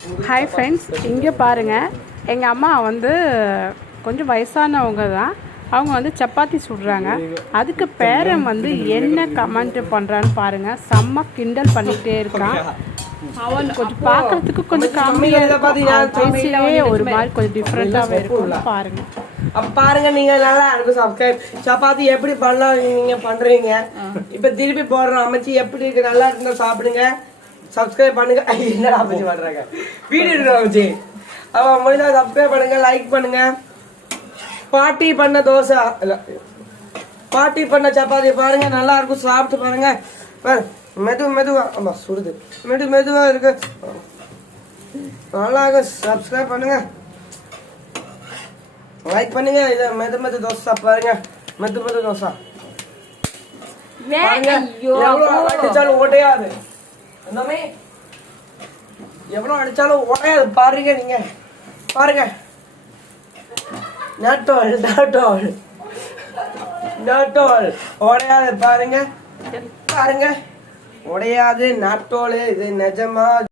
Hi friends இங்கே பாருங்கள் எங்கள் அம்மா வந்து கொஞ்சம் வயசானவங்க தான். அவங்க வந்து சப்பாத்தி சுடுறாங்க. அதுக்கு பேரன் வந்து என்ன கமெண்ட் பண்ணுறான்னு பாருங்கள் செம்ம கிண்டல் பண்ணிகிட்டே இருக்கான். அவன் கொஞ்சம் பார்க்கறதுக்கு கொஞ்சம் கம்மியாக பேசியே ஒரு மாதிரி கொஞ்சம் டிஃப்ரெண்ட்டாகவே இருக்கும் பாருங்கள் அப்ப பாருங்க நீங்க நல்லா இருக்கும் சப்ஸ்கிரைப் சப்பாத்தி எப்படி பண்ணலாம் நீங்க பண்றீங்க? இப்ப திருப்பி போடுறோம் அமைச்சு எப்படி இருக்கு? நல்லா இருந்தா சாப்பிடுங்க. சப்ஸ்கிரைப் பண்ணுங்க. என்னடா அமைச்சு பண்றாங்க வீடியோ எடுக்கிறோம் அமைச்சு அவன் முடிஞ்சா சப்ஸ்கிரைப் பண்ணுங்க லைக் பண்ணுங்க. பாட்டி பண்ண தோசை இல்ல. பாட்டி பண்ண சப்பாத்தி பாருங்க நல்லா இருக்கும். சாப்பிட்டு பாருங்க. பாரு மெது மெதுவா. ஆமா சுடுது மெது மெதுவா இருக்கு. நல்லா இருக்கும் சப்ஸ்கிரைப் பண்ணுங்க. லைக் பண்ணுங்க. இத மெது மெது தோசை பாருங்க. மெது மெது தோசை. பாருங்க. அடிச்சாலும் உடையாது அந்தமே எவ்வளவு அடிச்சாலும் உடையாது. பாருங்க நீங்க. பாருங்க. நாட்டோல் நாட்டோல் நாட்டோல் உடையாது. பாருங்க. பாருங்க. உடையாது. நாட்டோல் இது நிஜமா